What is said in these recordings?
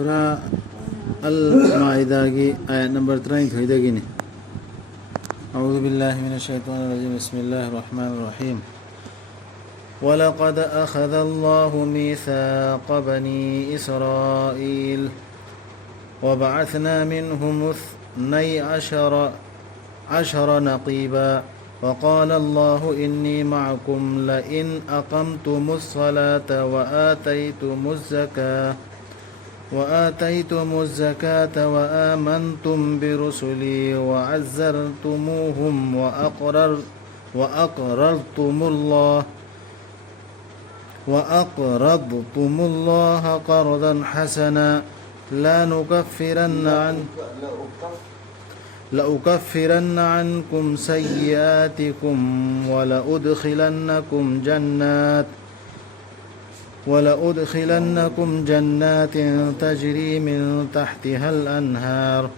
سورة المائدة آية نمبر 33 أعوذ بالله من الشيطان الرجيم بسم الله الرحمن الرحيم ولقد أخذ الله ميثاق بني إسرائيل وبعثنا منهم 12 نقيبا وقال الله إني معكم لئن أقمتم الصلاة وآتيتم الزكاة وآمنتم برسلي وعزرتموهم وأقرضتم الله قرضا حسنا لأكفرن عنكم سيئاتكم ولأدخلنكم جنات تجري من تحتها الأنهار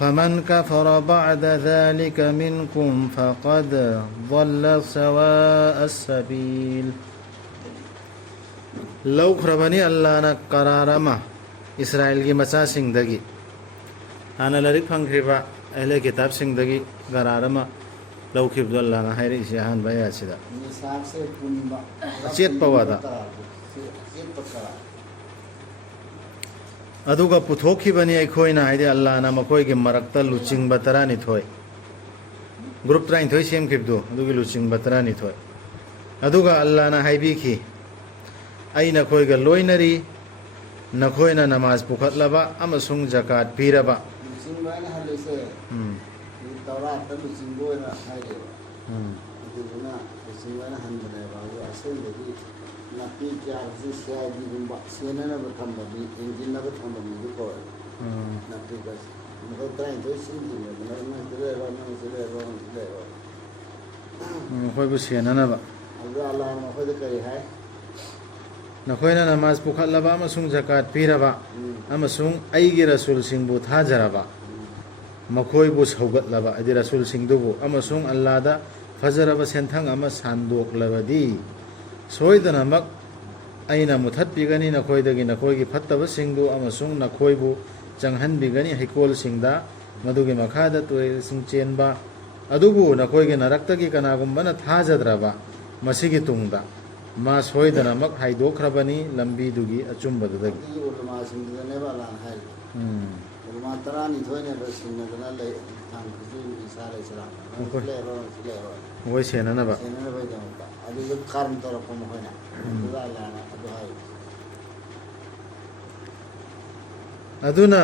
فمن كفر بعد ذلك منكم فقد ضل سواء السبيل لو خربني الله نقرارما إسرائيل کی مسا سنگدگی أنا لريك فانخربا أهل كتاب سنگدگی قرارما لو خبد الله نهاير إسيحان بيا سيدا أسيط پوادا अदुगा पुथोखी बनी अखोइना हाइदे अल्लाह ना मखोइगे मरक्ता लुचिंग बतरानी थोय group ट्राइन थोय same खिबदो अदुगे लुचिंग बतरानी थोय अदुगा अल्लाह ना हाइबीखी आई नखोइगा लोइनरी नखोइना नमाज पुखतलबा अमसुंग जकात पीरबा लुचिंग बायना हलेसे तौरात ता लुचिंग बोयना हाइदेबा अदुगुना लुचिंग बायना हनबनेबा असेंदगी नापी चार्जी शादी गुंबा सेना ना बथंबी इंजिन ना बथंबी दुको नापी बस मतलब ट्राइन तो सिंधी में ना चलेगा खोई बु सेना ना बा अल्लाह ना खोई दे करी है नखोइना नमाज पुखतलबा अमसुंग जकात पीरबा अमसुंग अईगे रसूल सिंहबु थाजरबा मखोइबु सौगतलबा अदि रसूल सिंहदुबु अमसुंग अल्लाह दा फजरबा सेंथंग अमा सांदोकलबदी सोइदनमक अइना मुथत्पिगनी नखोइदगी नखोइगी फत्तबा सिंगदु अमसुंग नखोइबु चंगहनबिगनी हैकोल सिंगदा मदुगे मखादा तोइल सिंग चेनबा अदुबु नखोइगे नरक्तगी कनागुंबना थाजद्रबा मसिगी तुंगदा मा सोइदनमक हाइदोख्रबनी लंबीदुगी अचुंबदगी उलमा सिंगदने वाला है उलमा तरानी थोइने बसिंगदना ले थांग खुजु ईसा अलैहि सलाम ले वoi senanaba अदुगे कारण तरफ मोहना अल्लाह अदु हाय अदुना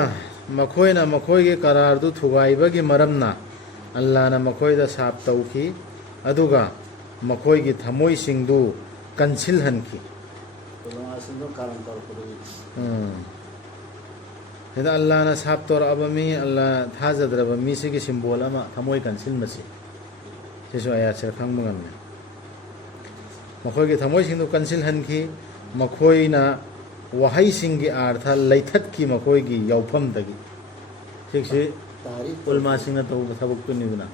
मखोइना मखोइगे करारदु थुगाइबगी मरमना अल्लाहना मखोइदा साप तौखी अदुगा मखोइगी थमोइ सिंगदु कंसिल हनखी उलमा सिंगदु कारण तरफ हेदा अल्लाहना साप तोर अबमी अल्लाह थाजद्रब मिसिगी सिंबल अमा थमोइ कंसिल मसी सेसु आयात से खंगमगमने मखोइगे थमोइ सिंगदु कंसिल हनखी मखोइना वहाई सिंगी अर्थ लैथत की मखोइगी यौफमदगी ठीकसे उलमा सिंगना तो थबुक्तु निदुना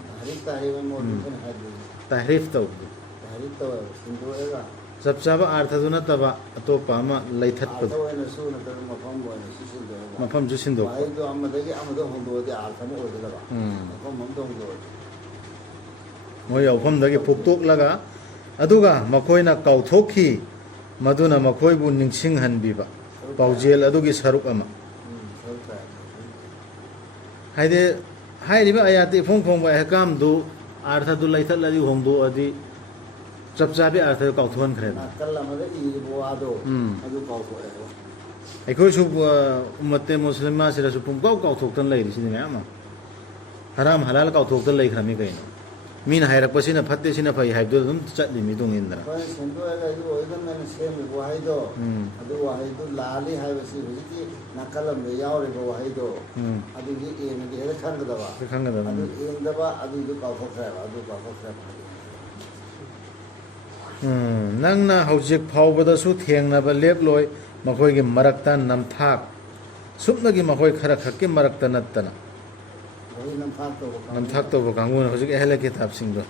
तहरीफ तो सब सब अर्थ दुना तबा अतोपा अमा लैथत पद मफम जुसिंदो मोय यौफमदगी फुक्तोकलगा अदुगा मखोइना काउथोखी मदुना मखोइबु निंगसिंग हनबिबा पाउजेल अदुगी सरुक अमा हाइदे हाइरिबा आयाति फोंफोंबा हकाम दु अर्थ दु लैथतलदि होंदो अदि चपचाबे अर्थ काउथोन खरेना कल्लमदे इबुआदो अदु काउथोए अखोइसु उम्मते मुस्लिमा सिरसु पुंकाउ काउथोक्तन लैरिसिनि मैमा हराम हलाल काउथोक्तन लैखरामि कइनो मीन हायरपसिना फत्तेसिना फै हाइबदो दुम चटलि मिदुंग इंद्रा कोइ सेंदोएगा यु ओइदन सेम वाहिदो अदु वाहिदो लाली हाइबसि हुजिति नकलम मे यावरिबो वाहिदो अदुगी एनदि हेर खंगदबा अदु एंदबा अदु काउथोखरेबा अदु काउथोखरेबा नंगना हौजिक फावबदसु थेंगनाबा लेपलोय मखोइगे मरक्ता नमथाक सुपनगी मखोइ खरा खक्के मरक्ता नत्तना नमथाक तो कांगुन हौजिक एहले किताब सिंगदो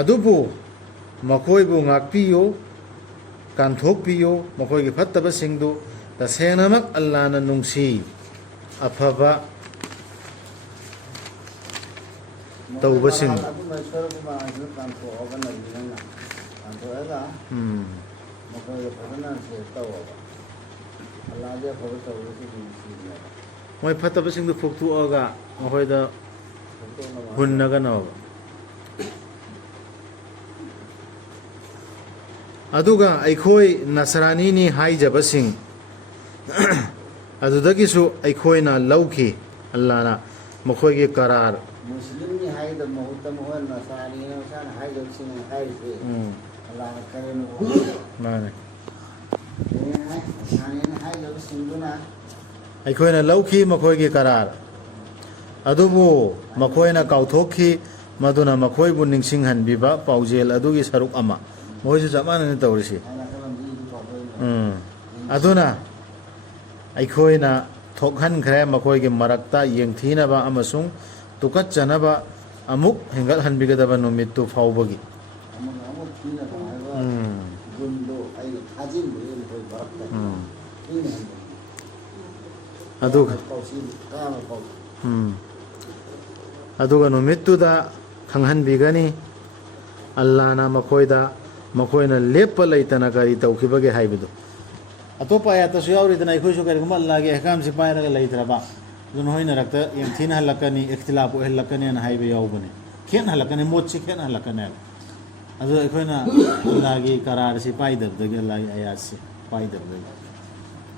अदुबु मखोइबु ngakpiyo कांथोकपियो मखोइगे फत्तबसिंगदु ꯇꯁꯦꯡꯅꯃꯛ ꯑꯜꯂꯥꯍꯅ ꯅꯨꯡꯁꯤ ꯑꯐꯕ ꯇꯧꯕꯁꯤꯡ ꯃꯣꯏ ꯐꯠꯇꯕꯁꯤꯡꯗꯨ ꯐꯨꯛꯇꯣꯛꯑꯒ ꯃꯈꯣꯏꯗ ꯍꯨꯟꯅꯒꯅꯕ ꯑꯗꯨꯒ ꯑꯩꯈꯣꯏ ꯅꯁꯔꯥꯅꯤꯅꯤ ꯍꯥꯏꯖꯕꯁꯤꯡ ꯑꯗꯨꯗꯒꯤꯁꯨ ꯑꯩꯈꯣꯏꯅ ꯂꯧꯈꯤ ꯑꯜꯂꯥꯍꯅ ꯃꯈꯣꯏꯒꯤ ꯀꯔꯥꯔ ꯃꯨꯁꯂꯤꯝꯅꯤ ꯍꯥꯏꯒꯗꯕ ꯃꯍꯨꯠꯇ ꯃꯈꯣꯏ ꯅꯁꯔꯥꯅꯤꯅ ꯃꯁꯥꯅ ꯍꯥꯏꯖꯕꯁꯤꯡ ꯍꯥꯏꯔꯤꯁꯦ ꯑꯜꯂꯥꯍꯅ ꯀꯔꯤꯅꯣ ꯃꯥꯅꯦ ꯅꯁꯔꯥꯅꯤꯅ ꯍꯥꯏꯖꯕꯁꯤꯡꯗꯨꯅ ꯑꯩꯈꯣꯏꯅ ꯂꯧꯈꯤ ꯃꯈꯣꯏꯒꯤ ꯀꯔꯥꯔ ꯑꯗꯨꯕꯨ ꯃꯈꯣꯏꯅ ꯀꯥꯎꯊꯣꯛꯈꯤ ꯃꯗꯨꯅ ꯃꯈꯣꯏꯕꯨ ꯅꯤꯡꯁꯤꯡꯍꯟꯕꯤꯕ ꯄꯥꯎꯖꯦꯜ ꯑꯗꯨꯒꯤ ꯁꯔꯨꯛ ꯑꯃ ꯃꯈꯣꯏꯁꯨ ꯆꯞ ꯃꯥꯟꯅꯅ ꯇꯧꯔꯤꯁꯤ ꯑꯗꯨꯅ ꯑꯩꯈꯣꯏꯅ ꯊꯣꯛꯍꯟꯈ꯭ꯔꯦ ꯃꯈꯣꯏꯒꯤ ꯃꯔꯛꯇ ꯌꯦꯡꯊꯤꯅꯕ ꯑꯃꯁꯨꯡ ꯇꯨꯀꯠꯆꯅꯕ ꯑꯃꯨꯛ ꯍꯦꯟꯒꯠꯍꯟꯕꯤꯒꯗꯕ ꯅꯨꯃꯤꯠꯇꯨ ꯐꯥꯎꯕꯒꯤ ꯑꯗꯨꯒ ꯅꯨꯃꯤꯠꯇꯨꯗ ꯈꯪꯍꯟꯕꯤꯒꯅꯤ ꯑꯜꯂꯥꯍꯅ ꯃꯈꯣꯏꯗ ꯃꯈꯣꯏꯅ ꯂꯦꯞꯄ ꯂꯩꯇꯅ ꯀꯔꯤ ꯇꯧꯈꯤꯕꯒꯦ ꯍꯥꯏꯕꯗꯨ ꯑꯇꯣꯞꯄ ꯑꯌꯥꯠꯇꯁꯨ ꯌꯥꯎꯔꯤꯗꯅ ꯑꯩꯈꯣꯏꯁꯨ ꯀꯔꯤꯒꯨꯝꯕ ꯑꯜꯂꯥꯍꯒꯤ ꯑꯍꯀꯥꯝꯁꯤ ꯄꯥꯏꯔꯒ ꯂꯩꯇ꯭ꯔꯕ ꯑꯗꯨ ꯅꯣꯏꯅ ꯔꯛꯇ ꯌꯦꯡꯊꯤꯅꯍꯜꯂꯛꯀꯅꯤ ꯏꯈꯇꯤꯂꯥꯞ ꯑꯣꯏꯍꯜꯂꯛꯀꯅꯤꯅ ꯍꯥꯏꯕ ꯌꯥꯎꯕꯅꯤ ꯈꯦꯠꯅꯍꯜꯂꯛꯀꯅꯤ ꯃꯣꯠꯁꯤ ꯈꯦꯠꯅꯍꯜꯂꯛꯀꯅꯦꯕ ꯑꯗꯨ ꯑꯩꯈꯣꯏꯅ ꯑꯜꯂꯥꯍꯒꯤ ꯀꯔꯥꯔꯁꯤ ꯄꯥꯏꯗꯕꯗꯒꯤ ꯑꯜꯂꯥꯍꯒꯤ ꯑꯌꯥꯠꯁꯤ ꯄꯥꯏꯗꯕꯗꯒꯤ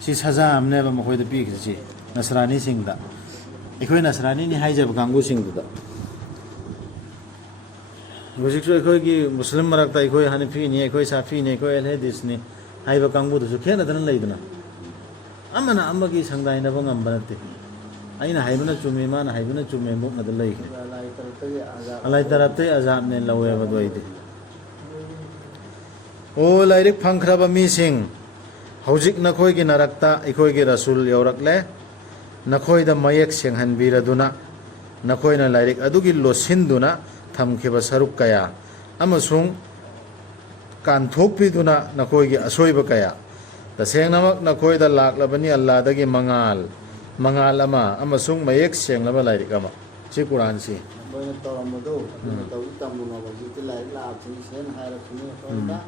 ꯁꯤ ꯁꯖꯥ ꯑꯃꯅꯦꯕ ꯃꯈꯣꯏꯗ ꯄꯤꯈ꯭ꯔꯤꯁꯤ ꯅꯁꯔꯥꯅꯤꯁꯤꯡꯗ ꯑꯩꯈꯣই ꯅꯁꯔꯥꯅꯤꯅꯤ ꯍꯥꯏꯖꯕ ꯀꯥꯡꯕꯨꯁꯤꯡꯗꯨꯗ ꯍꯧꯖꯤꯛꯁꯨ ꯑꯩꯈꯣꯏꯒꯤ ꯃꯨꯁꯂꯤꯝ ꯃꯔꯛꯇ ꯑꯩꯈꯣꯏ ꯍꯅꯐꯤꯅꯤ ꯑꯩꯈꯣꯏ ꯁꯥꯐꯤꯅꯤ ꯑꯩꯈꯣꯏ ꯑꯍꯜ ꯍꯗꯤꯁꯅꯤ ꯍꯥꯏꯕ ꯀꯥꯡꯕꯨꯗꯨꯁꯨ ꯈꯦꯠꯅꯗꯅ ꯂꯩꯗꯅ ꯑꯃꯅ ꯑꯃꯒꯤ ꯁꯪꯗꯥꯏꯅꯕ ꯉꯝꯕ ꯅꯠꯇꯦ ꯑꯩꯅ ꯍꯥꯏꯕꯅ ꯆꯨꯝꯃꯤ ꯃꯥꯅ ꯍꯥꯏꯕꯅ ꯆꯨꯝꯃꯤ ꯃꯨꯛꯅꯗ ꯂꯩꯈ꯭ꯔꯦ ꯑꯜꯂꯥꯍ ꯇꯔꯞꯇꯒꯤ ꯑꯖꯥꯕꯅꯦ ꯂꯧꯋꯦꯕ ꯑꯗꯨ ꯑꯩꯗꯤ ꯑꯣ ꯂꯥꯏꯔꯤꯛ ꯐꯪꯈ꯭ꯔꯕ ꯃꯤꯁꯤꯡ ꯍꯧꯖꯤꯛ नखꯣꯏꯒꯤ ꯅꯔꯛꯇ ꯑꯩꯈꯣꯏꯒꯤ ꯔꯁꯨꯜ ꯌꯧꯔꯛꯂꯦ नखोइदा मयेक सेंहनबीरदुना नखोइना लाइरिक अदुगी लोसिन्दुना थमखिबा सरुक कया अमसुंग कान्थोकपीदुना नखोइगी असोइबा कया तसेंगनमक नखोइदा लाक्लबनी अल्लाहदगी मंगाल अमा अमसुंग मयेक सेंगलबा लाइरिक अमा सी कुरान सी बोइना तोरमदो तौई तमुनो बजिति लाइक लापनि सेन हायरसुनि तोइदा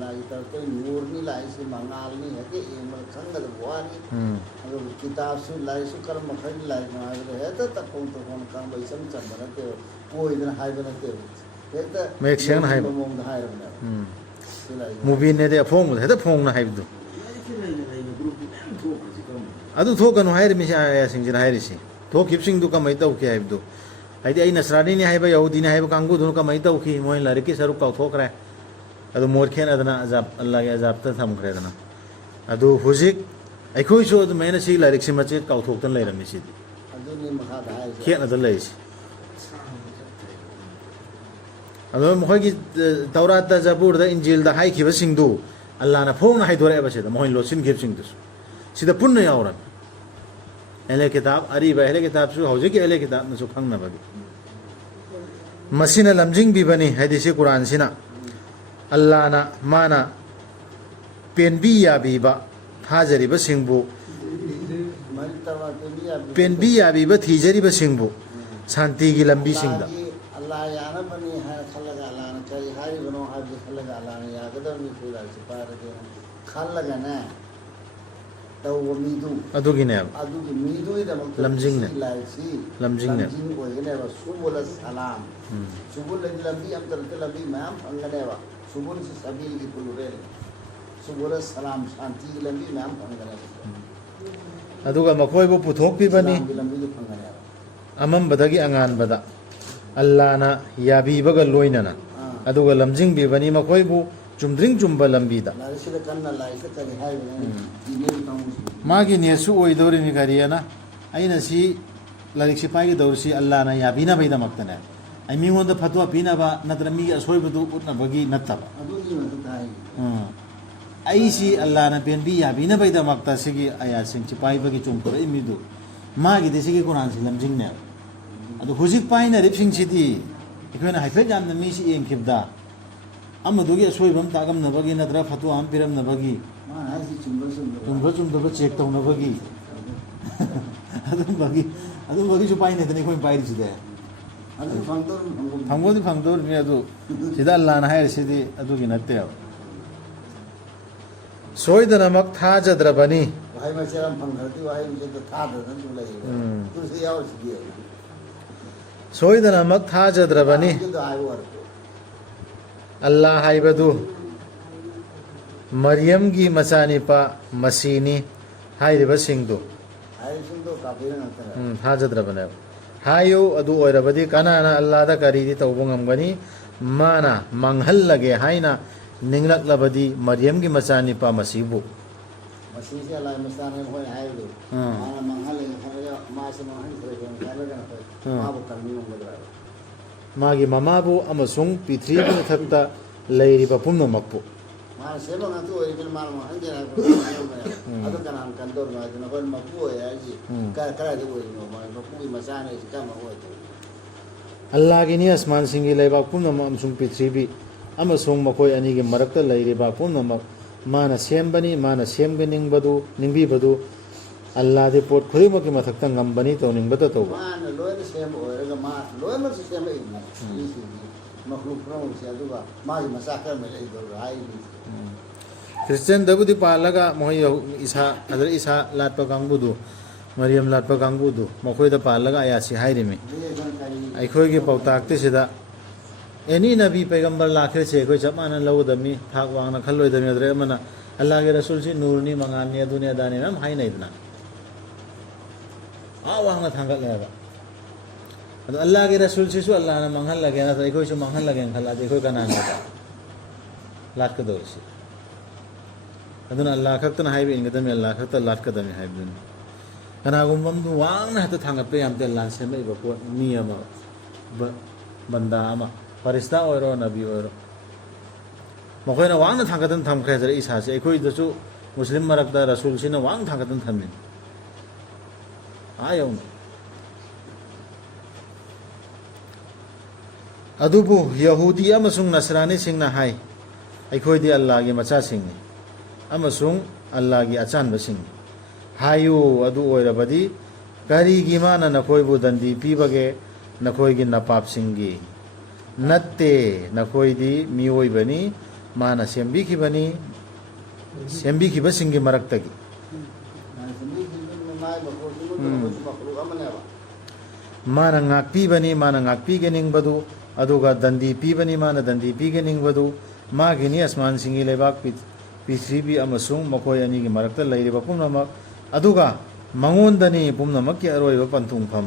लाइ तरते नूरनी लाइसि मंगालनी हके एमल खंगद बुआनी अगर किताब से लाइसु कर्म मखन लाइक मागरे है त कोन तो कोन काम बैसम चंबनते कोई दिन हायबनते हेता मयेक सेंग हायब मोंग हायरबना मूवी ने दे फोंग हेता फोंग ना हायबदु अदु थोकनु हायरमि आया सिंजिन हायरिसि थोकिबसिंग दु कमै तौके हायबदु हाइदि आई नसरानी हाइब यहुदीनी हाइब कांगुदुन कमाई तौखी मोय लारिकी सरुक काउथोखरे अदु मोरखेनदना अजाब अल्लाहगे अजाबता थमखरेदना अदु हुजिक अखोइसु अदु मैना सी लारिकसि मचे काउथोक्तन लैरमिसिदि अदुनि मखादा हाय खेनदा लैसि अदु मोखोइगी तौरात जबूरदा इंजीलदा हाइखिबसिंदु अल्लाहना फोंगना हाइदोरेबसिदा मोय लोसिन खिबसिंदु सिदा पुन्ना यावरन एले किताब अरीबा एले किताब सु हौजिक एले किताब नसु खंगनबगी मसिना लमजिंग बिबनी हाइदिसि कुरान सिना अल्लाहना माना पेनबी याबीबा थाजरिबा सिंबु पेनबी याबीबा थीजरिबा सिंबु शांतिगी लंबी सिंगदा अल्लाह याना बनी है खलगा अल्लाहना कई हारी बनो हाबी खलगा अल्लाहना यागदमी फुला सिपारगे खलगा ना अमंबदगी अंगानबदा अल्लाहना याबीबगा लोइनना अदुगा लमजिंग बिबनी मखोइबु चुमद्रिंग चुम्बा लंबीदा मागी नेसु ओइदोरिनि गारियाना अइना सी लारिक सिपाई दौरसी अल्लाहना याबीना बैदा मक्तने आई मिंगोंदा फतवा पीनाबा नत्र मी असोइबदु उतनबगी नत्तबा आई सी अल्लाहना पेनबी याबीना बैदा मक्ता सिगी आया सिंग सिपाई बगी चुमतोर इमिदु मागी दिसिगी कुरान सी लमजिंगने अदु हुजिक पाइना रिपसिंग सिदी इखोना हाइफेट यामना मी सी एंखिबदा ꯑꯃꯗꯨꯒꯤ ꯑꯁꯣꯏꯕ ꯑꯃ ꯇꯥꯛꯑꯝꯅꯕꯒꯤ ꯅꯠꯇ꯭ꯔꯒ ꯐꯇꯋꯥ ꯑꯃ ꯄꯤꯔꯝꯅꯕꯒꯤ ꯃꯥꯅ ꯍꯥꯏꯁꯤ ꯆꯨꯝꯕ꯭ꯔꯥ ꯆꯨꯝꯕ ꯆꯨꯝꯗꯕ ꯆꯦꯛ ꯇꯧꯅꯕꯒꯤ ꯑꯗꯨꯝꯕꯒꯤꯁꯨ ꯄꯥꯏꯅꯗꯅ ꯑꯩꯈꯣꯏꯅ ꯄꯥꯏꯔꯤꯁꯤꯗꯤ ꯑꯗꯨ ꯐꯪꯗꯧꯔꯝ ꯐꯪꯕꯨꯗꯤ ꯐꯪꯗꯧꯔꯤꯕꯅꯤ ꯑꯗꯨ ꯁꯤꯗ ꯑꯜꯂꯥꯍꯅ ꯍꯥꯏꯔꯤꯁꯤꯗꯤ ꯑꯗꯨꯒꯤ ꯅꯠꯇꯦꯕ ꯁꯣꯏꯗꯅꯃꯛ ꯊꯥꯖꯗ꯭ꯔꯕꯅꯤ ꯋꯥꯍꯩ ꯃꯆꯦꯠ ꯑꯃ ꯐꯪꯈ꯭ꯔꯗꯤ ꯋꯥꯍꯩ ꯃꯆꯦꯠꯇ ꯊꯥꯗꯅ ꯑꯗꯨꯝ ꯂꯩꯌꯦꯕ ꯑꯗꯨꯁꯨ ꯌꯥꯎꯔꯤꯁꯤꯗꯤ ꯁꯣꯏꯗꯅꯃꯛ ꯊꯥꯖꯗ꯭ꯔꯕꯅꯤ ꯑꯗꯨꯗꯣ ꯍꯥꯏꯕ ꯑꯣꯏꯔꯛꯄ ꯑꯜꯂꯥ ꯍꯥꯏꯕꯗꯨ ꯃꯔꯤꯌꯝꯒꯤ ꯃꯆꯥꯅꯤꯄꯥ ꯃꯁꯤꯅꯤ ꯍꯥꯏꯔꯤꯕꯁꯤꯡꯗꯨ ꯍꯥꯏꯔꯤꯁꯤꯡꯗꯣ ꯀꯥꯐꯤꯔ ꯉꯥꯛꯇꯅꯦ ꯊꯥꯖꯗ꯭ꯔꯕꯅꯦꯕ ꯍꯥꯏꯌꯨ ꯑꯗꯨ ꯑꯣꯏꯔꯕꯗꯤ ꯀꯅꯥꯅ ꯑꯜꯂꯥꯗ ꯀꯔꯤꯗꯤ ꯇꯧꯕ ꯉꯝꯒꯅꯤ ꯃꯥꯅ ꯃꯥꯡꯍꯜꯂꯒꯦ ꯍꯥꯏꯅ ꯅꯤꯡꯂꯛꯂꯕꯗꯤ ꯃꯔꯤꯌꯝꯒꯤ ꯃꯆꯥꯅꯤꯄꯥ ꯃꯁꯤꯕꯨ ꯃꯁꯤꯁꯦ ꯑꯜꯂꯥꯍ ꯃꯆꯥꯅꯦ ꯑꯩꯈꯣꯏꯅ ꯍꯥꯏꯕꯗꯣ ꯃꯥꯅ ꯃꯥꯡꯍꯜꯂꯦꯅ ꯈꯜꯂꯒ ꯃꯥꯁꯦ ꯃꯥꯡꯍꯟꯈ꯭ꯔꯦꯅ ꯈꯜꯂꯒ ꯃꯥꯕꯨ ꯀꯟꯕ ꯉꯝꯒꯗ꯭ꯔꯥ ꯃꯥꯒꯤ ꯃꯃꯥꯕꯨ ꯑꯃꯁꯨꯡ ꯄ꯭ꯔꯤꯊꯤꯕꯤꯒꯤ ꯃꯊꯛꯇ ꯂꯩꯔꯤꯕ ꯄꯨꯝꯅꯃꯛꯄꯨ ꯃꯥꯅ ꯁꯦꯝꯕ ꯉꯥꯛꯇ ꯑꯣꯏꯔꯤꯕꯅꯤ ꯃꯥꯅ ꯃꯥꯡꯍꯟꯒꯦ ꯍꯥꯏꯕ ꯑꯗꯨ ꯀꯅꯥꯅ ꯀꯟꯗꯧꯔꯤꯅꯣ ꯍꯥꯏꯗꯅ ꯑꯩꯈꯣꯏꯅ ꯃꯄꯨ ꯑꯣꯏ ꯍꯥꯏꯁꯤ ꯀꯗꯥꯏꯗ ꯑꯣꯏꯔꯤꯅꯣ ꯃꯄꯨꯒꯤ ꯃꯆꯥꯅ ꯑꯩꯁꯤ ꯀꯔꯝꯕ ꯑꯣꯏꯗꯣꯏꯅꯣ ꯑꯜꯂꯥꯍꯒꯤꯅꯤ ꯑꯁꯃꯥꯟꯁꯤꯡꯒꯤ ꯂꯩꯕꯥꯛ ꯄꯨꯝꯅꯃꯛ ꯑꯃꯁꯨꯡ ꯄ꯭ꯔꯤꯊꯤꯕꯤ ꯑꯃꯁꯨꯡ ꯃꯈꯣꯏ ꯑꯅꯤꯒꯤ ꯃꯔꯛꯇ ꯂꯩꯔꯤꯕ ꯄꯨꯝꯅꯃꯛ ꯃꯥꯅ ꯁꯦꯝꯕꯅꯤ ꯃꯥꯅ ꯁꯦꯝꯒꯅꯤꯡꯕꯗꯨ ꯅꯤꯡꯕꯤꯕꯗꯨ ꯑꯜꯂꯥꯍꯗꯤ ꯄꯣꯠ ꯈꯨꯗꯤꯡꯃꯛꯀꯤ ꯃꯊꯛꯇ ꯉꯝꯕꯅꯤ ꯇꯧꯅꯤꯡꯕꯇ ꯇꯧꯕ ꯃꯥꯅ ꯂꯣꯏꯅ ꯁꯦꯝꯕ ꯑꯣꯏꯔꯒ ꯃꯥ ꯂꯣꯏꯅꯃꯛꯁꯨ ꯁꯦꯝꯃꯛꯏꯕꯅꯤ ꯃꯤꯁꯤꯡꯁꯤ ꯃꯈꯂꯨꯛ ꯄꯨꯝꯅꯃꯛꯁꯦ ꯑꯗꯨꯒ ꯃꯥꯒꯤ ꯃꯆꯥ ꯀꯔꯝꯕ ꯂꯩꯗꯧꯔꯣ ꯍꯥꯏꯔꯤꯕꯅꯤ ꯈ꯭ꯔꯤꯁꯇꯤꯌꯟꯗꯕꯨꯗꯤ ꯄꯥꯜꯂꯒ ꯃꯈꯣꯏ ꯏꯁꯥ ꯑꯗꯨꯗ ꯏꯁꯥ ꯂꯥꯠꯄ ꯀꯥꯡꯕꯨꯗꯨ ꯃꯔꯤꯌꯝ ꯂꯥꯠꯄ ꯀꯥꯡꯕꯨꯗꯨ ꯃꯈꯣꯏꯗ ꯄꯥꯜꯂꯒ ꯑꯌꯥꯁꯤ ꯍꯥꯏꯔꯤꯃꯤ ꯑꯩꯈꯣꯏꯒꯤ ꯄꯥꯎꯇꯥꯛꯇꯤꯁꯤꯗ ꯑꯦꯅꯤ ꯅꯕꯤ ꯄꯩꯒꯝꯕꯔ ꯂꯥꯛꯈ꯭ꯔꯤꯁꯦ ꯑꯩꯈꯣꯏ ꯆꯞ ꯃꯥꯟꯅ ꯂꯧꯒꯗꯕꯅꯤ ꯊꯥꯛ ꯋꯥꯡꯅ ꯈꯜꯂꯣꯏꯗꯕꯅꯤ ꯑꯗꯨꯗꯩ ꯑꯃꯅ ꯑꯜꯂꯥꯍꯒꯤ ꯔꯁꯨꯜꯁꯤ ꯅꯨꯔꯅꯤ ꯃꯉꯥꯜꯅꯤ ꯑꯗꯨꯅꯤ ꯑꯗꯥꯅꯤ ꯃꯌꯥꯝ ꯍꯥꯏꯅꯩꯗꯅ ꯋꯥꯡꯅ ꯊꯥꯡꯒꯠꯂꯦꯕ ꯑꯗꯣ ꯑꯜꯂꯥꯍꯒꯤ ꯔꯁꯨꯜꯁꯤꯁꯨ ꯑꯜꯂꯥꯍꯅ ꯃꯥꯡꯍꯜꯂꯒꯦ ꯅꯠꯇ꯭ꯔꯒ ꯑꯩꯈꯣꯏꯁꯨ ꯃꯥꯡꯍꯜꯂꯒꯦꯅ ꯈꯜꯂꯗꯤ ꯑꯩꯈꯣꯏ ꯀꯅꯥꯅꯣꯕ ꯂꯥꯠꯀꯗꯧꯔꯤꯁꯤ ꯑꯗꯨꯅ ꯑꯜꯂꯥꯍ ꯈꯛꯇꯅ ꯍꯥꯏꯕ ꯏꯟꯒꯗꯕꯅꯤ ꯑꯜꯂꯥꯍ ꯈꯛꯇ ꯂꯥꯠꯀꯗꯕꯅꯤ ꯍꯥꯏꯕꯗꯨꯅꯤ ꯀꯅꯥꯒꯨꯝꯕ ꯑꯃꯗꯨ ꯋꯥꯡꯅ ꯍꯦꯛꯇ ꯊꯥꯡꯒꯠꯄ ꯌꯥꯝꯇꯦ ꯑꯜꯂꯥꯍꯅ ꯁꯦꯝꯃꯛꯏꯕ ꯄꯣꯠ ꯃꯤ ꯑꯃ ꯕꯟꯗꯥ ꯑꯃ ꯐꯔꯤꯁꯇꯥ ꯑꯣꯏꯔꯣ ꯅꯕꯤ ꯑꯣꯏꯔꯣ ꯃꯈꯣꯏꯅ ꯋꯥꯡꯅ ꯊꯥꯡꯒꯠꯇꯅ ꯊꯝꯈ꯭ꯔꯦ ꯍꯥꯏꯖꯔꯦ ꯏꯁꯥꯁꯦ ꯑꯩꯈꯣꯏꯗꯁꯨ ꯃꯨꯁꯂꯤꯝ ꯃꯔꯛꯇ ꯔꯁꯨꯜꯁꯤꯅ ꯋꯥꯡꯅ ꯊꯥꯡꯒꯠꯇꯅ ꯊꯝꯃꯤ ꯌꯧꯅ ꯑꯗꯨꯕꯨ ꯌꯍꯨꯗꯤ ꯑꯃꯁꯨꯡ ꯅꯁꯔꯥꯅꯤꯁꯤꯡꯅ ꯍꯥꯏ ꯑꯩꯈꯣꯏꯗꯤ ꯑꯜꯂꯥꯍꯒꯤ ꯃꯆꯥꯁꯤꯡꯅꯤ ꯑꯃꯁꯨꯡ ꯑꯜꯂꯥꯍꯒꯤ ꯑꯆꯥꯟꯕꯁꯤꯡꯅꯤ ꯍꯥꯏꯌꯨ ꯑꯗꯨ ꯑꯣꯏꯔꯕꯗꯤ ꯀꯔꯤꯒꯤ ꯃꯥꯅ ꯅꯈꯣꯏꯕꯨ ꯗꯟꯗꯤ ꯄꯤꯕꯒꯦ ꯅꯈꯣꯏꯒꯤ ꯅꯄꯥꯞꯁꯤꯡꯒꯤ ꯅꯠꯇꯦ ꯅꯈꯣꯏꯗꯤ ꯃꯤꯑꯣꯏꯕꯅꯤ ꯃꯥꯅ ꯁꯦꯝꯕꯤꯈꯤꯕꯁꯤꯡꯒꯤ ꯃꯔꯛꯇꯒꯤ ꯃꯥꯅ ꯉꯥꯛꯄꯤꯕꯅꯤ ꯃꯥꯅ ꯉꯥꯛꯄꯤꯒꯅꯤꯡꯕꯗꯨ ꯑꯗꯨꯒ ꯗꯟꯗꯤ ꯄꯤꯕꯅꯤ ꯃꯥꯅ ꯗꯟꯗꯤ ꯄꯤꯒꯅꯤꯡꯕꯗꯨ ꯃꯥꯒꯤꯅꯤ ꯑꯁꯃꯥꯟꯁꯤꯡꯒꯤ ꯂꯩꯕꯥꯛ ꯄ꯭ꯔꯤꯊꯤꯕꯤ ꯑꯃꯁꯨꯡ ꯃꯈꯣꯏ ꯑꯅꯤꯒꯤ ꯃꯔꯛꯇ ꯂꯩꯔꯤꯕ ꯄꯨꯝꯅꯃꯛ ꯑꯗꯨꯒ ꯃꯉꯣꯟꯗꯅꯤ ꯄꯨꯝꯅꯃꯛꯀꯤ ꯑꯔꯣꯏꯕ ꯄꯟꯊꯨꯡꯐꯝ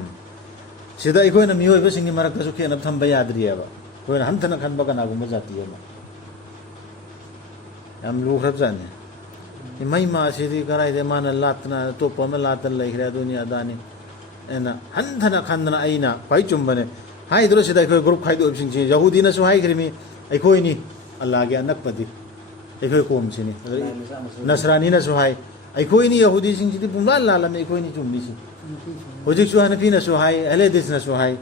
ꯁꯤꯗ ꯑꯩꯈꯣꯏꯅ ꯃꯤꯑꯣꯏꯕꯁꯤꯡꯒꯤ ꯃꯔꯛꯇꯁꯨ ꯈꯦꯠꯅꯕ ꯊꯝꯕ ꯌꯥꯗ꯭ꯔꯤꯑꯕ ꯑꯩꯈꯣꯏꯅ ꯍꯟꯊꯅ ꯈꯟꯕ ꯀꯅꯥꯒꯨꯝꯕ ꯖꯥꯇꯤ ꯑꯃ ꯌꯥꯝ ꯂꯨꯈ꯭ꯔꯕꯖꯥꯠꯅꯤ ꯃꯩ ꯃꯥꯁꯤꯗꯤ ꯀꯔꯥꯏꯗꯩ ꯃꯥꯅ ꯂꯥꯠꯇꯅ ꯑꯇꯣꯞꯄ ꯑꯃ ꯂꯥꯠꯇꯅ ꯂꯩꯈ꯭ꯔꯦ ꯑꯗꯨꯅꯤ ꯑꯗꯥꯅꯤ ꯑꯩꯅ ꯍꯟꯊꯅ ꯈꯟꯗꯅ ꯑꯩꯅ ꯈ꯭ꯋꯥꯏ ꯆꯨꯝꯕꯅꯦ ꯍꯥꯏꯗ꯭ꯔꯣ ꯁꯤꯗ ꯑꯩꯈꯣꯏ ꯒ꯭ꯔꯨꯞ ꯈꯥꯏꯗꯣꯛꯏꯕꯁꯤꯡꯁꯤ ꯌꯍꯨꯗꯤꯅꯁꯨ ꯍꯥꯏꯈ꯭ꯔꯤꯃꯤ ꯑꯩꯈꯣꯏꯅꯤ ꯑꯜꯂꯥꯍꯒꯤ ꯑꯅꯛꯄꯗꯤ ꯑꯩꯈꯣꯏ ꯀꯣꯝꯁꯤꯅꯤ ꯅꯁꯔꯥꯅꯤꯅꯁꯨ ꯍꯥꯏ ꯑꯩꯈꯣꯏꯅꯤ ꯌꯍꯨꯗꯤꯁꯤꯡꯁꯤꯗꯤ ꯄꯨꯡꯂꯥꯟ ꯂꯥꯜꯂꯝꯃꯤ ꯑꯩꯈꯣꯏꯅꯤ ꯆꯨꯝꯃꯤꯁꯤ ꯍꯧꯖꯤꯛꯁꯨ ꯍꯅꯐꯤꯅꯁꯨ ꯍꯥꯏ ꯑꯍꯂꯦꯗꯤꯁꯅꯁꯨ ꯍꯥꯏ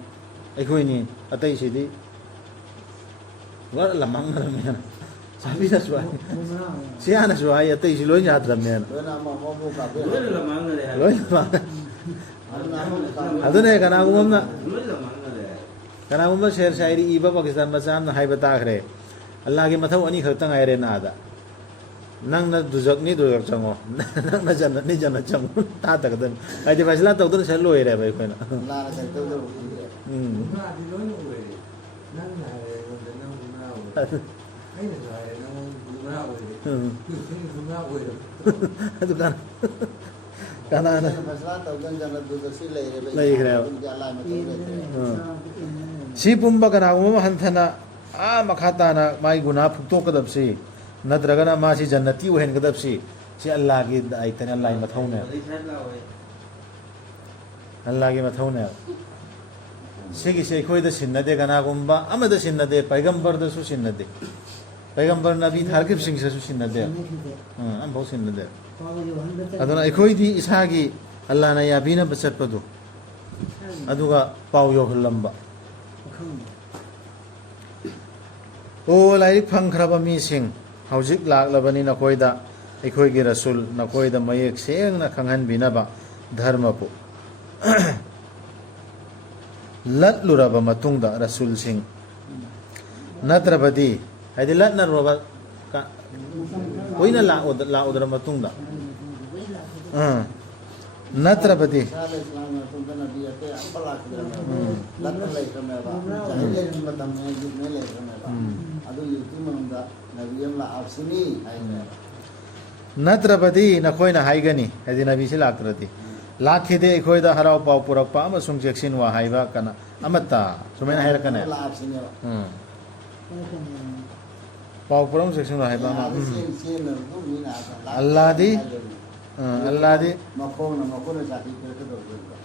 ꯑꯩꯈꯣꯏꯅꯤ ꯑꯇꯩꯁꯤꯗꯤ ꯂꯣꯏꯅ ꯂꯝꯃꯥꯡꯅꯔꯝꯃꯦꯅ ꯁꯥꯕꯤꯅꯁꯨ ꯍꯥꯏ ꯁꯤꯌꯥꯅꯁꯨ ꯍꯥꯏ ꯑꯇꯩꯁꯤ ꯂꯣꯏ ꯌꯥꯗ꯭ꯔꯕꯅꯦꯅ ꯂꯣꯏꯅ ꯑꯗꯨꯅꯦ ꯀꯅꯥꯒꯨꯝꯕ ꯁꯦꯔ ꯁꯥꯏꯔꯤ ꯏꯕ ꯄꯥꯀꯤꯁꯇꯥꯟ ꯃꯆꯥ ꯑꯃꯅ ꯍꯥꯏꯕ ꯇꯥꯈ꯭ꯔꯦ ꯑꯜꯂꯥꯍꯒꯤ ꯃꯊꯧ ꯑꯅꯤ ꯈꯛꯇ ꯉꯥꯏꯔꯦꯅ ꯑꯥꯗ ꯅꯪꯅ ꯗꯨꯖꯛꯅꯤ ꯗꯨꯖꯛ ꯆꯪꯉꯣ ꯅꯪꯅ ꯖꯟꯅꯠꯅꯤ ꯖꯟꯅꯠ ꯆꯪꯉꯣ ꯇꯥꯗꯒꯗꯕꯅꯤ ꯍꯥꯏꯗꯤ ꯐꯩꯁꯂꯥ ꯇꯧꯗꯅ ꯁꯤꯗ ꯂꯣꯏꯔꯦꯕ ꯑꯩꯈꯣꯏꯅ ꯑꯗꯨ ꯀꯅꯥꯅ ꯂꯩꯈ꯭ꯔꯦꯕ ꯁꯤ ꯄꯨꯝꯕ ꯀꯅꯥꯒꯨꯝꯕ ꯑꯃ ꯍꯟꯊꯅ ꯃꯈꯥ ꯇꯥꯅ ꯃꯥꯒꯤ ꯒꯨꯅꯥ ꯐꯨꯛꯇꯣꯛꯀꯗꯕꯁꯤ ꯅꯠꯇ꯭ꯔꯒꯅ ꯃꯥꯁꯤ ꯖꯟꯅꯇꯤ ꯑꯣꯏꯍꯟꯒꯗꯕꯁꯤ ꯁꯤ ꯑꯜꯂꯥꯍꯒꯤ ꯗꯥꯏꯇꯅꯦ ꯑꯜꯂꯥꯍꯒꯤ ꯃꯊꯧꯅꯦꯕ ꯑꯜꯂꯥꯍꯒꯤ ꯃꯊꯧꯅꯦꯕ ꯁꯤꯒꯤꯁꯤ ꯑꯩꯈꯣꯏꯗ ꯁꯤꯟꯅꯗꯦ ꯀꯅꯥꯒꯨꯝꯕ ꯑꯃꯗ ꯁꯤꯟꯅꯗꯦ ꯄꯩꯒꯝꯕꯔꯗꯁꯨ ꯁꯤꯟꯅꯗꯦ ꯄꯩꯒꯝꯕꯔ ꯅꯕꯤ ꯊꯥꯔꯛꯈꯤꯕꯁꯤꯡꯁꯤꯁꯨ ꯁꯤꯟꯅꯗꯦ ꯑꯝꯐꯥꯎ ꯁꯤꯟꯅꯗꯦ ꯑꯗꯨꯅ ꯑꯩꯈꯣꯏꯗꯤ ꯏꯁꯥꯒꯤ ꯑꯜꯂꯥꯍꯅ ꯌꯥꯕꯤꯅꯕ ꯆꯠꯄꯗꯨ ꯑꯗꯨꯒ ꯄꯥꯎ ꯌꯧꯍꯜꯂꯝꯕ ꯑꯣ ꯂꯥꯏꯔꯤꯛ ꯐꯪꯈ꯭ꯔꯕ ꯃꯤꯁꯤꯡ ꯍꯧꯖꯤꯛ ꯂꯥꯛꯂꯕꯅꯤ ꯅꯈꯣꯏꯗ ꯑꯩꯈꯣꯏꯒꯤ ꯔꯁꯨꯜ ꯅꯈꯣꯏꯗ ꯃꯌꯦꯛ ꯁꯦꯡꯅ ꯈꯪꯍꯟꯕꯤꯅꯕ ꯙꯔꯃꯕꯨ ꯂꯠꯂꯨꯔꯕ ꯃꯇꯨꯡꯗ ꯔꯁꯨꯜꯁꯤꯡ ꯅꯠꯇ꯭ꯔꯕꯗꯤ ꯍꯥꯏꯗꯤ ꯂꯠꯅꯔꯨꯔꯕ ꯀꯨꯏꯅ ꯂꯥꯛꯎꯗ꯭ꯔ ꯃꯇꯨꯡꯗ ꯅꯠꯇ꯭ꯔꯕꯗꯤ ꯏꯁꯥ ꯂꯩꯁꯂꯥꯝ ꯃꯇꯨꯡꯗ ꯅꯕꯤ ꯑꯇꯩ ꯑꯝꯇ ꯂꯥꯛꯈꯤꯗ꯭ꯔꯕꯅꯦꯕ ꯂꯠꯅ ꯂꯩꯈ꯭ꯔꯕꯅꯦꯕ ꯖꯥꯍꯤꯂꯤꯌꯥꯒꯤ ꯃꯇꯝꯅꯦ ꯌꯨꯒꯅꯦ ꯂꯩꯈ꯭ꯔꯕꯅꯦꯕ ꯑꯗꯨ ꯌꯨꯒꯀꯤ ꯃꯅꯨꯡꯗ ꯅꯕꯤ ꯑꯃ ꯂꯥꯛꯑꯕꯁꯤꯅꯤ ꯍꯥꯏꯅꯦꯕ ꯅꯠꯇ꯭ꯔꯕꯗꯤ ꯅꯈꯣꯏꯅ ꯍꯥꯏꯒꯅꯤ ꯍꯥꯏꯗꯤ ꯅꯕꯤꯁꯤ ꯂꯥꯛꯇ꯭ꯔꯗꯤ ꯂꯥꯛꯈꯤꯗꯦ ꯑꯩꯈꯣꯏꯗ ꯍꯔꯥꯎ ꯄꯥꯎ ꯄꯨꯔꯛꯄ ꯑꯃꯁꯨꯡ ꯆꯦꯛꯁꯤꯟꯋꯥ ꯍꯥꯏꯕ ꯀꯅꯥ ꯑꯃꯠꯇ ꯁꯨꯃꯥꯏꯅ ꯍꯥꯏꯔꯛꯀꯅꯤ ꯂꯥꯛꯑꯕꯁꯤꯅꯦꯕ ꯄꯥꯎ ꯄꯨꯔꯛ ꯆꯦꯛꯁꯤꯟꯋꯥ ꯍꯥꯏꯕ ꯑꯃ ꯑꯜꯂꯥꯗꯤ ꯃꯈꯣꯏꯅ ꯖꯥꯇꯤ ꯄꯤꯔꯛꯀꯗꯧꯕ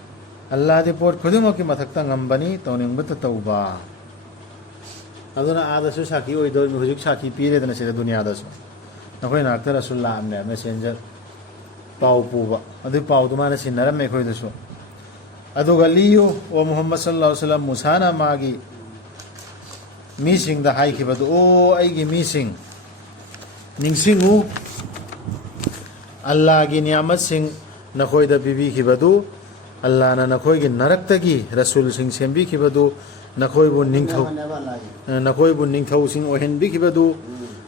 ꯑꯜꯂꯥꯗꯤ ꯄꯣꯠ ꯈꯨꯗꯤꯡꯃꯛꯀꯤ ꯃꯊꯛꯇ ꯉꯝꯕꯅꯤ ꯇꯧꯅꯤꯡꯕꯇ ꯇꯧꯕ ꯑꯗꯨꯅ ꯑꯥꯗꯁꯨ ꯁꯥꯈꯤ ꯑꯣꯏꯗꯧꯔꯤꯕꯅꯤ ꯍꯧꯖꯤꯛ ꯁꯥꯈꯤ ꯄꯤꯔꯦꯗꯅ ꯁꯤꯗ ꯗꯨꯅꯤꯌꯥꯗꯁꯨ ꯅꯈꯣꯏ ꯅꯥꯛꯇ ꯔꯁꯨꯜ ꯂꯥꯛꯑꯝꯅꯦ ꯃꯦꯁꯦꯟꯖꯔ ꯄꯥꯎ ꯄꯨꯕ ꯑꯗꯨꯏ ꯄꯥꯎꯗꯨ ꯃꯥꯅ ꯁꯤꯟꯅꯔꯝꯃꯦ ꯑꯩꯈꯣꯏꯗꯁꯨ ꯑꯗꯨꯒ ꯂꯤꯌꯨ ꯑꯣ ꯃꯨꯍꯝꯃꯗ ꯁꯜꯂꯜꯂꯥꯍꯨ ꯑꯂꯩꯍꯤ ꯋꯁꯜꯂꯝ ꯃꯨꯁꯥꯅ ꯃꯥꯒꯤ ꯃꯤꯁꯤꯡꯗ ꯍꯥꯏꯈꯤꯕꯗꯨ ꯑꯣ ꯑꯩꯒꯤ ꯃꯤꯁꯤꯡ ꯅꯤꯡꯁꯤꯡꯉꯨ ꯑꯜꯂꯥꯍꯒꯤ ꯅꯤꯌꯥꯃꯠꯁꯤꯡ ꯅꯈꯣꯏꯗ ꯄꯤꯕꯤꯈꯤꯕꯗꯨ ꯑꯜꯂꯥꯍꯅ ꯅꯈꯣꯏꯒꯤ ꯅꯔꯛꯇꯒꯤ ꯔꯁꯨꯜꯁꯤꯡ ꯁꯦꯝꯕꯤꯈꯤꯕꯗꯨ ꯅꯈꯣꯏꯕꯨ ꯅꯤꯡꯊꯧꯁꯤꯡ ꯑꯣꯏꯍꯟꯕꯤꯈꯤꯕꯗꯨ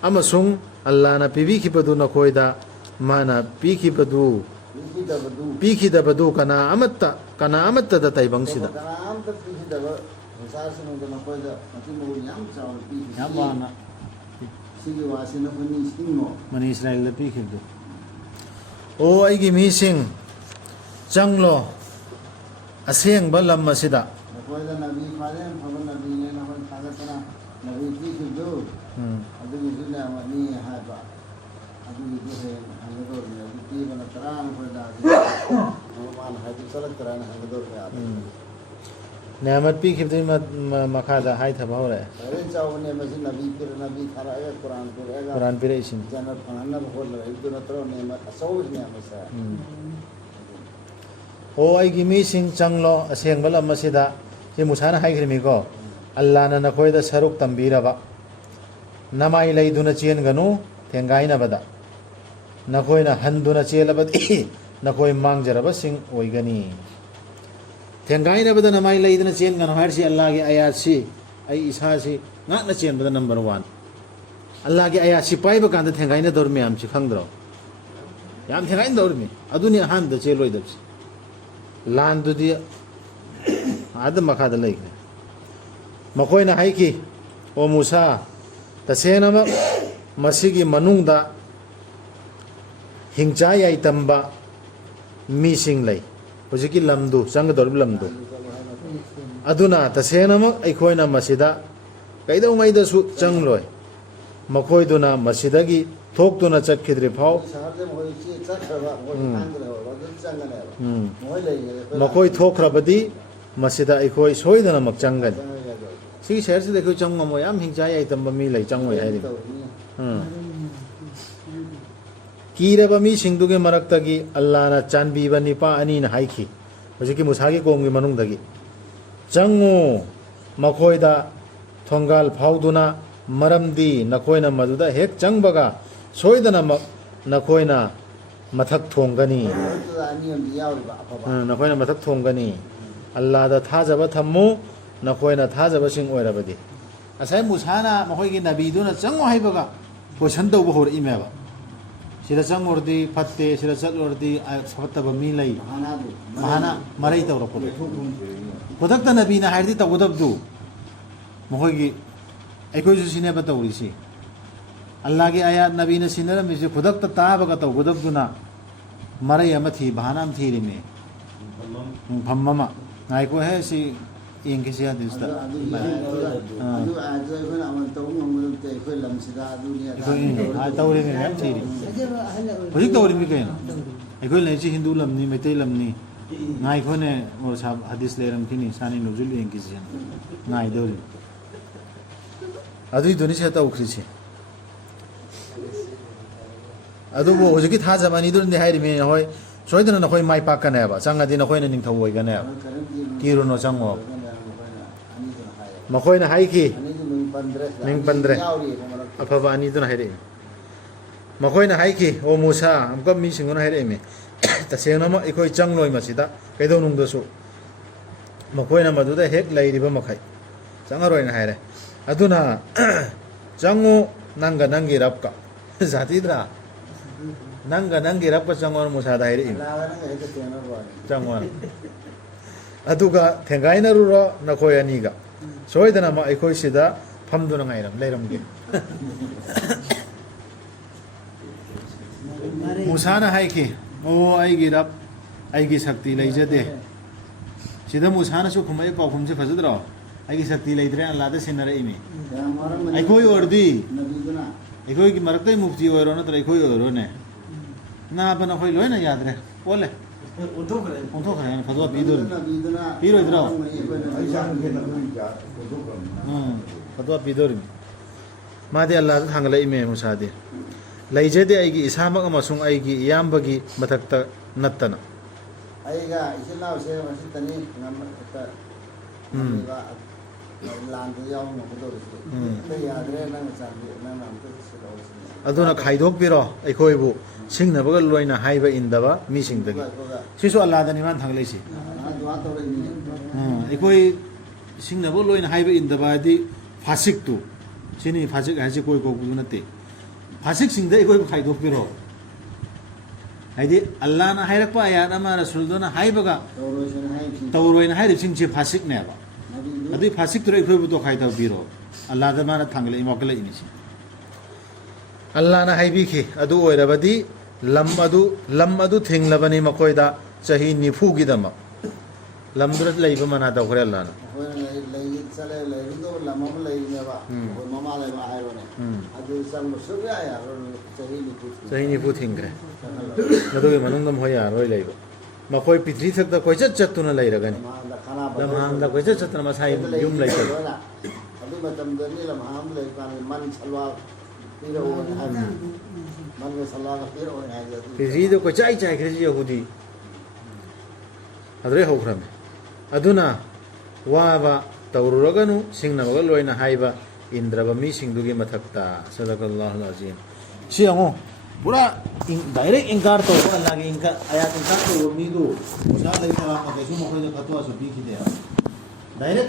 ꯑꯃꯁꯨꯡ ꯑꯜꯂꯥꯍꯅ ꯄꯤꯕꯤꯈꯤꯕꯗꯨ ꯅꯈꯣꯏꯗ ꯃꯥꯅ ꯄꯤꯈꯤꯗꯕꯗꯨ ꯀꯅꯥ ꯑꯃꯠꯇꯗ ꯇꯩꯕꯪꯁꯤꯗ ꯀꯅꯥꯝꯇ ꯄꯤꯈꯤꯗꯕ ꯁꯪꯁꯥꯔꯁꯤꯡꯗ ꯅꯈꯣꯏꯗ ꯃꯇꯤꯛ ꯃꯒꯨꯟ ꯌꯥꯝ ꯆꯥꯎꯅ ꯌꯥꯝ ꯄꯤꯈꯤ ꯋꯥꯅ ꯁꯤꯒꯤ ꯋꯥꯁꯤ ꯅꯈꯣꯏ ꯅꯤꯡꯁꯤꯡꯉꯣ ꯃꯅꯤ ꯏꯁꯔꯥꯏꯜꯗ ꯄꯤꯈꯤꯕꯗꯨ ꯑꯣ ꯑꯩꯒꯤ ꯃꯤꯁꯤꯡ ꯆꯪꯂꯣ ꯑꯁꯦꯡꯕ ꯂꯝ ꯑꯁꯤꯗ ꯅꯈꯣꯏꯗ ꯅꯕꯤ ꯈ꯭ꯋꯥꯏꯗꯒꯤ ꯐꯕ ꯅꯕꯤꯅꯦ ꯅꯈꯣꯏ ꯊꯥꯒꯠꯇꯅ ꯅꯕꯤ ꯄꯤꯈꯤꯕꯗꯨ ꯑꯗꯨꯒꯤꯁꯨ ꯅꯦꯝꯃꯅꯤ ꯍꯥꯏꯕ ꯑꯗꯨꯒꯤꯗꯨ ꯍꯌꯦꯡ ꯍꯪꯒꯗꯧꯔꯤꯅꯦ ꯑꯗꯨ ꯄꯤꯕ ꯅꯠꯇ꯭ꯔꯥ ꯅꯈꯣꯏꯗ ꯃꯥꯅ ꯍꯥꯏꯗꯤ ꯆꯠꯂꯛꯇ꯭ꯔꯥꯅ ꯍꯪꯒꯗꯧꯔꯤꯅꯦ ꯅꯦꯃꯠ ꯄꯤꯈꯤꯕꯗꯨꯒꯤ ꯃꯈꯥꯗ ꯍꯥꯏꯊꯕ ꯍꯧꯔꯛꯑꯦ ꯍꯣꯔꯦꯟ ꯆꯥꯎꯕꯅꯦ ꯃꯁꯤ ꯅꯕꯤ ꯊꯥꯔꯛꯑꯒ ꯀꯨꯔꯥꯟ ꯄꯤꯔꯛꯏꯁꯤꯅꯤ ꯖꯟꯅꯠ ꯐꯪꯍꯟꯅꯕ ꯍꯣꯠꯅꯔꯛꯏꯕꯗꯨ ꯅꯠꯇ꯭ꯔꯣ ꯅꯦꯃꯠ ꯑꯆꯧꯕꯅꯦ ꯃꯁꯦ ꯑꯣ ꯑꯩꯒꯤ ꯃꯤꯁꯤꯡ ꯆꯪꯂꯣ ꯑꯁꯦꯡꯕ ꯂꯝ ꯑꯁꯤꯗ ꯁꯤ ꯃꯨꯁꯥꯅ ꯍꯥꯏꯈ꯭ꯔꯤꯃꯤꯀꯣ ꯑꯜꯂꯥꯍꯅ ꯅꯈꯣꯏꯗ ꯁꯔꯨꯛ ꯇꯝꯕꯤꯔꯕ ꯅꯃꯥꯏ ꯂꯩꯗꯨꯅ ꯆꯦꯟꯒꯅꯨ ꯊꯦꯡꯒꯥꯏꯅꯕꯗ ꯅꯈꯣꯏꯅ ꯍꯟꯗꯨꯅ ꯆꯦꯜꯂꯕꯗꯤ ꯅꯈꯣꯏ ꯃꯥꯡꯖꯔꯕꯁꯤꯡ ꯑꯣꯏꯒꯅꯤ ꯊꯦꯡꯒꯥꯏꯅꯕꯗ ꯅꯃꯥꯏ ꯂꯩꯗꯨꯅ ꯆꯦꯟꯒꯅꯨ ꯍꯥꯏꯔꯤꯁꯤ ꯑꯜꯂꯥꯍꯒꯤ ꯑꯌꯥꯠꯁꯤ ꯑꯩ ꯏꯁꯥꯁꯤ ꯉꯥꯛꯅ ꯆꯦꯟꯕꯗ ꯅꯝꯕꯔ 1 ꯑꯜꯂꯥꯍꯒꯤ ꯑꯌꯥꯠꯁꯤ ꯄꯥꯏꯕ ꯀꯥꯟꯗ ꯊꯦꯡꯒꯥꯏꯅꯗꯧꯔꯤ ꯃꯌꯥꯝꯁꯤ ꯈꯪꯗ꯭ꯔꯣ ꯌꯥꯝ ꯊꯦꯡꯒꯥꯏꯅꯗꯧꯔꯤꯃꯤ ꯑꯗꯨꯅꯤ ꯑꯍꯥꯟꯕꯗ ꯆꯦꯜꯂꯣꯏꯗꯕꯁꯤ ꯂꯥꯟꯗꯨꯗꯤ ꯑꯥꯗ ꯃꯈꯥꯗ ꯂꯩꯈ꯭ꯔꯦ ꯃꯈꯣꯏꯅ ꯍꯥꯏꯈꯤ ꯑꯣ ꯃꯨꯁꯥ ꯇꯁꯦꯡꯅꯃꯛ ꯃꯁꯤꯒꯤ ꯃꯅꯨꯡꯗ ꯍꯤꯡꯆꯥ ꯌꯥꯏꯇꯝꯕ ꯃꯤꯁꯤꯡ ꯂꯩ ꯍꯧꯖꯤꯛꯀꯤ ꯂꯝꯗꯨ ꯆꯪꯒꯗꯧꯔꯤꯕ ꯂꯝꯗꯨ ꯑꯗꯨꯅ ꯇꯁꯦꯡꯅꯃꯛ ꯑꯩꯈꯣꯏꯅ ꯃꯁꯤꯗ ꯀꯩꯗꯧꯉꯩꯗꯁꯨ ꯆꯪꯂꯣꯏ ꯃꯈꯣꯏꯗꯨꯅ ꯃꯁꯤꯗꯒꯤ ꯊꯣꯛꯇꯨꯅ ꯆꯠꯈꯤꯗ꯭ꯔꯤ ꯐꯥꯎ ꯃꯈꯣꯏ ꯊꯣꯛꯈ꯭ꯔꯕꯗꯤ ꯃꯁꯤꯗ ꯑꯩꯈꯣꯏ ꯁꯣꯏꯗꯅꯃꯛ ꯆꯪꯒꯅꯤ ꯁꯤꯒꯤ ꯁꯍꯔꯁꯤꯗ ꯑꯩꯈꯣꯏ ꯆꯪꯕ ꯉꯝꯃꯣꯏ ꯌꯥꯝ ꯍꯤꯡꯆꯥ ꯌꯥꯏꯇꯝꯕ ꯃꯤ ꯂꯩ ꯆꯪꯉꯣꯏ ꯍꯥꯏꯔꯤꯕ ꯀꯤꯔꯕ ꯃꯤꯁꯤꯡꯗꯨꯒꯤ ꯃꯔꯛꯇꯒꯤ ꯑꯜꯂꯥꯍꯅ ꯆꯥꯟꯕꯤꯕ ꯅꯤꯄꯥ ꯑꯅꯤꯅ ꯍꯥꯏꯈꯤ ꯍꯧꯖꯤꯛꯀꯤ ꯃꯨꯁꯥꯒꯤ ꯀꯣꯝꯒꯤ ꯃꯅꯨꯡꯗꯒꯤ ꯆꯪꯉꯨ ꯃꯈꯣꯏꯗ ꯊꯣꯡꯒꯥꯜ ꯐꯥꯎꯗꯨꯅ ꯃꯔꯝꯗꯤ ꯅꯈꯣꯏꯅ ꯃꯗꯨꯗ ꯍꯦꯛ ꯆꯪꯕꯒ ꯁꯣꯏꯗꯅꯃꯛ नखोइना मथक थोंगनी नखोइना मथक थोंगनी अल्लाह दा थाजब थम्मु नखोइना थाजब सिंग ओइरबदि असै मुसाना मखोइगी नबीदुना चंगो हाइबगा क्वेश्चन तौब होर इमेबा सिदा चंगोरदि फत्ते सिदा चलोरदि फत्तब मी लई महाना मरै तौरको खुदक्ता नबीना हाइरदि तौगदबदु मखोइगी अखोइसु सिनेबा तौरिसि अल्लाह की आयात नबी ने सिनर में से खुदक ताबगा तो गुदबदुना मरे अम थी बहानाम थी रे में फम्ममा नाइको है सी इन के सिया दिसता अदु आज कोन अमल तो ngomul te ko lam sida adu ni ada आ तौरे में मैम थी हुजिक तौरे में केन अखो ले ची हिंदू lam ni मेते lam ni नाइ को ने मोर साहब हदीस ले रम किनी सानी नुजुल इन के सिया नाइ दोरी अदु दुनी से तौखरी से अदुबो हुजिकी थाजबानी दुनि हाइरिमे होय सोइदना नखोय माइ पाकनेबा चंगादि नखोयना निंथौ ओइगनेबा किरुनो चंगो मखोयना हाइकी pandre Ming pandre. yauri ko marak afaba aniduna haire makoina haiki o musa amka mi singona haire me tasena ma ikoi changloi masida kaido nung dasu makoina maduda hek lairiba makai changaroi na haire aduna changu nanga nangi rapka zatidra nanga nangi rapka changor musa da haire lagana ga heta tena ba changwar aduga thengaina ruro nakoi aniga soidana ma ikoi sida famduna ngairam leiramge musana haiki o aigi rap aigi sakti leijade sida musana su khumai pakhum se fazadra aigi sakti leidre Allah da sinara imi ai koi ordi nabiduna ai ki maraktai mufti oro na tra koi oro ne na bana koi loina yadre ole unto kare fadwa bidur nabiduna Piro idra fadwa bidur madi Allah da hangala ime musade leijade aigi isamak amasung aigi iyambagi matakta nattana aiga isina se masitani namata ba lan de yaw no ko do se yadre nang sarbi nang nam ko se do se aduna khaidok piro aikoibu singnabaga loina haiba indaba mi singdagi sisu Allah da niman thangleisi dua to ni aikoi singnabo loina haiba indaba di fasik tu sini fasik haji koi ko nate fasik singda aikoi khaidok piro haidi Allah na hairakpa ayat ama rasul dona haibaga toro se hai ki tawroina hairib singchi fasik neba nabidu adui fasik tu aikoi bu to khaidok piro Allah da mana thangle imokala inisi Allah na haibi ki adu oirabadi lam adu thinglabani makoida chahi nifu gidama lamdrat leiba mana da khore Allah na ko lei sale lei do lamam lei ne ba ko mama lei ba ai ro ne adu sam su ya ya ro chahi ni ku chahi nifu thingre adu ge manung dam hoya roi leiba makoi pitri thak da koi chat chat tuna leiragani ma da khana ba lam ham da koi chat chat na masai yum leiba adu ma tam de ni lam ham lei ka man salwa piro ne ha man me salwa ka piro ne ha ja pitri do koi chai chai khre yahudi adre hokram aduna waba tawruraganu singnabaga loina haiba indraba mi singdugi mathakta sadakallahu alazim siango pura direct inkar to Allah ge inkar ayat inkar to mi do musa lai salam ma kesu mo ko de fatwa su bi ki de direct